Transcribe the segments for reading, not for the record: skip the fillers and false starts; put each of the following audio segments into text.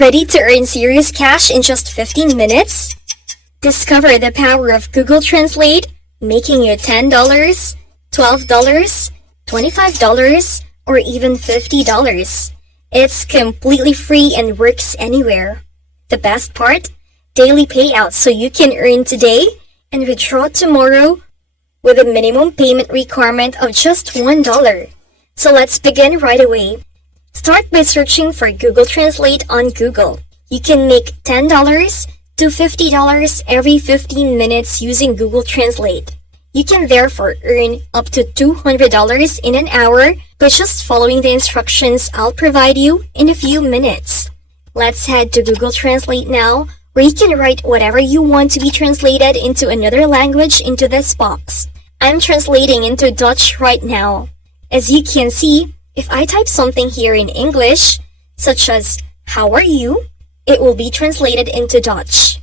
Ready to earn serious cash in just 15 minutes? Discover the power of Google Translate, making you $10, $12, $25, or even $50. It's completely free and works anywhere. The best part? Daily payouts so you can earn today and withdraw tomorrow with a minimum payment requirement of just $1. So let's begin right away. Start by searching for Google Translate on Google. You can make $10 to $50 every 15 minutes using Google Translate. You can therefore earn up to $200 in an hour by just following the instructions I'll provide you in a few minutes. Let's head to Google Translate now, where you can write whatever you want to be translated into another language into this box. I'm translating into Dutch right now. As you can see, if I type something here in English, such as, "How are you?" it will be translated into Dutch.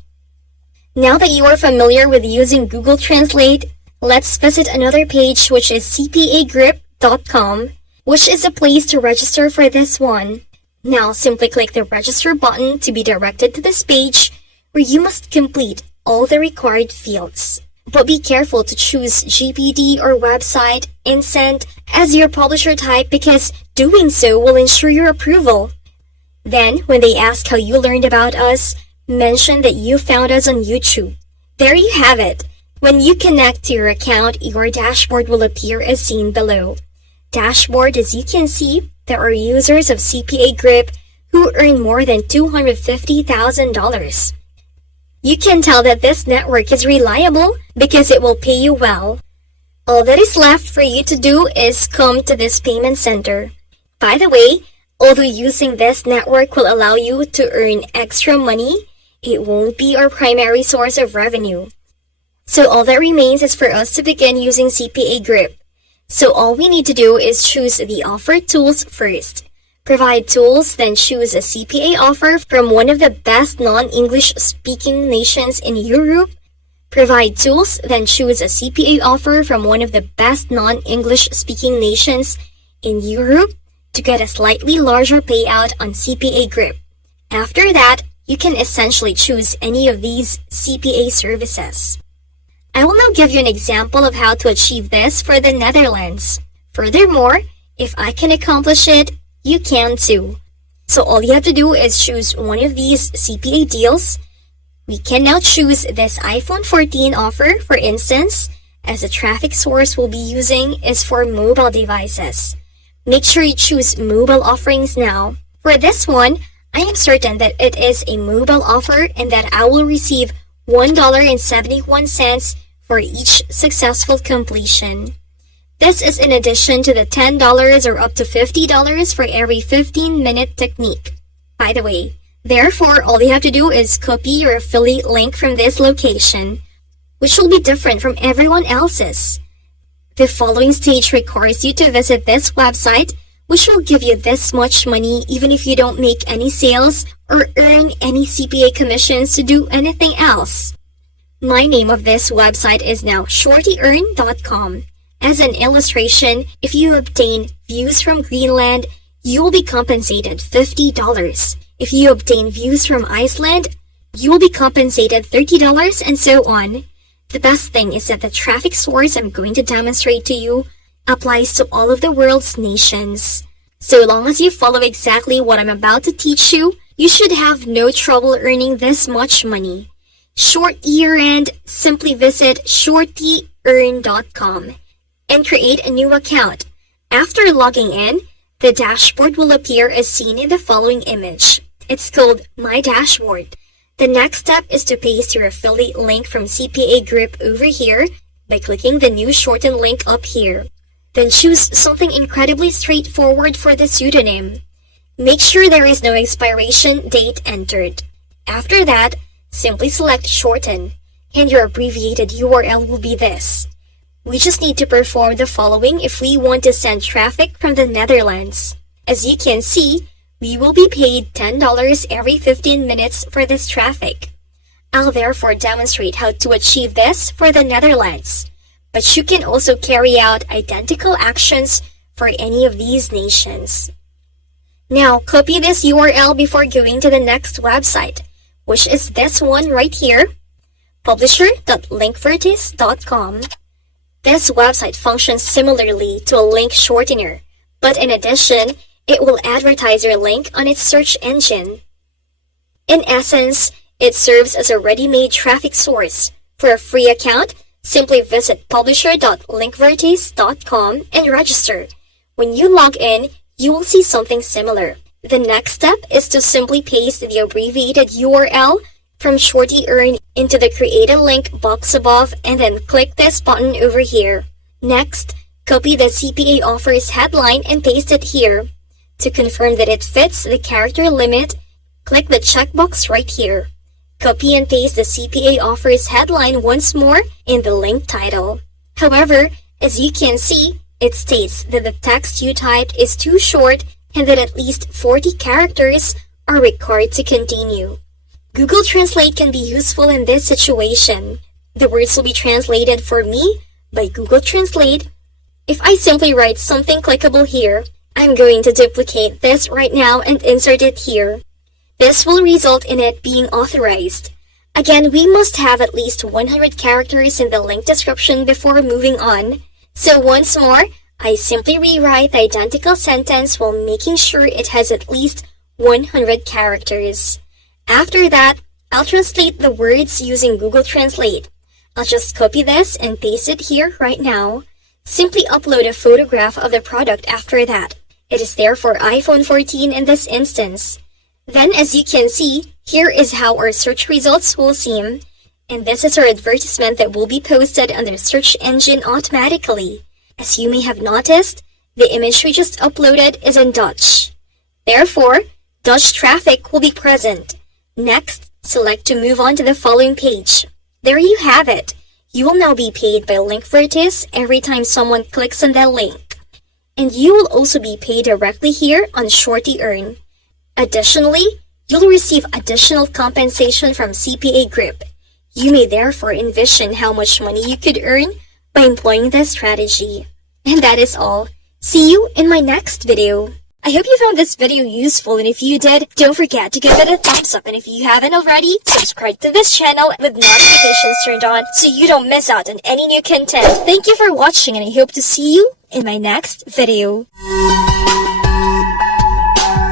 Now that you are familiar with using Google Translate, let's visit another page, which is cpagrip.com, which is a place to register for this one. Now simply click the register button to be directed to this page, where you must complete all the required fields. But be careful to choose GPD or website and send as your publisher type, because doing so will ensure your approval. Then, when they ask how you learned about us, mention that you found us on YouTube. There you have it. When you connect to your account, your dashboard will appear as seen below. Dashboard, as you can see, there are users of CPA Grip who earn more than $250,000. You can tell that this network is reliable because it will pay you well. All that is left for you to do is come to this payment center. By the way, although using this network will allow you to earn extra money, it won't be our primary source of revenue. So all that remains is for us to begin using CPA Grip. So all we need to do is choose the offer tools first. Provide tools, then choose a CPA offer from one of the best non-English speaking nations in Europe. Provide tools, then choose a CPA offer from one of the best non-English speaking nations in Europe to get a slightly larger payout on CPA Grip. After that, you can essentially choose any of these CPA services. I will now give you an example of how to achieve this for the Netherlands. Furthermore, if I can accomplish it, you can too. So all you have to do is choose one of these CPA deals. We can now choose this iPhone 14 offer, for instance, as the traffic source we'll be using is for mobile devices. Make sure you choose mobile offerings now. For this one, I am certain that it is a mobile offer and that I will receive $1.71 for each successful completion. This is in addition to the $10 or up to $50 for every 15-minute technique. By the way, therefore, all you have to do is copy your affiliate link from this location, which will be different from everyone else's. The following stage requires you to visit this website, which will give you this much money even if you don't make any sales or earn any CPA commissions to do anything else. My name of this website is now shortyearn.com. As an illustration, if you obtain views from Greenland, you will be compensated $50. If you obtain views from Iceland, you will be compensated $30, and so on. The best thing is that the traffic source I'm going to demonstrate to you applies to all of the world's nations. So long as you follow exactly what I'm about to teach you, you should have no trouble earning this much money. Short year end, simply visit shortyearn.com and create a new account. After logging in, the dashboard will appear as seen in the following image. It's called My Dashboard. The next step is to paste your affiliate link from CPA Grip over here by clicking the new shortened link up here. Then choose something incredibly straightforward for the pseudonym. Make sure there is no expiration date entered. After that, simply select Shorten, and your abbreviated URL will be this. We just need to perform the following if we want to send traffic from the Netherlands. As you can see, we will be paid $10 every 15 minutes for this traffic. I'll therefore demonstrate how to achieve this for the Netherlands, but you can also carry out identical actions for any of these nations. Now, copy this URL before going to the next website, which is this one right here, publisher.linkvertis.com. This website functions similarly to a link shortener, but in addition, it will advertise your link on its search engine. In essence, it serves as a ready-made traffic source. For a free account, simply visit publisher.linkvertis.com and register. When you log in, you will see something similar. The next step is to simply paste the abbreviated URL from Shorty Earn into the Create a Link box above and then click this button over here. Next, copy the CPA offers headline and paste it here. To confirm that it fits the character limit, click the checkbox right here. Copy and paste the CPA offers headline once more in the link title. However, as you can see, it states that the text you typed is too short and that at least 40 characters are required to continue. Google Translate can be useful in this situation. The words will be translated for me by Google Translate. If I simply write something clickable here, I'm going to duplicate this right now and insert it here. This will result in it being authorized. Again, we must have at least 100 characters in the link description before moving on. So once more, I simply rewrite the identical sentence while making sure it has at least 100 characters. After that, I'll translate the words using Google Translate. I'll just copy this and paste it here right now. Simply upload a photograph of the product after that. It is there for iPhone 14 in this instance. Then as you can see, here is how our search results will seem. And this is our advertisement that will be posted on the search engine automatically. As you may have noticed, the image we just uploaded is in Dutch. Therefore, Dutch traffic will be present. Next, select to move on to the following page. There you have it. You will now be paid by Linkvertis every time someone clicks on that link. And you will also be paid directly here on Shorty Earn. Additionally, you'll receive additional compensation from CPA Group. You may therefore envision how much money you could earn by employing this strategy. And that is all. See you in my next video. I hope you found this video useful, and if you did, don't forget to give it a thumbs up, and if you haven't already, subscribe to this channel with notifications turned on so you don't miss out on any new content. Thank you for watching, and I hope to see you in my next video.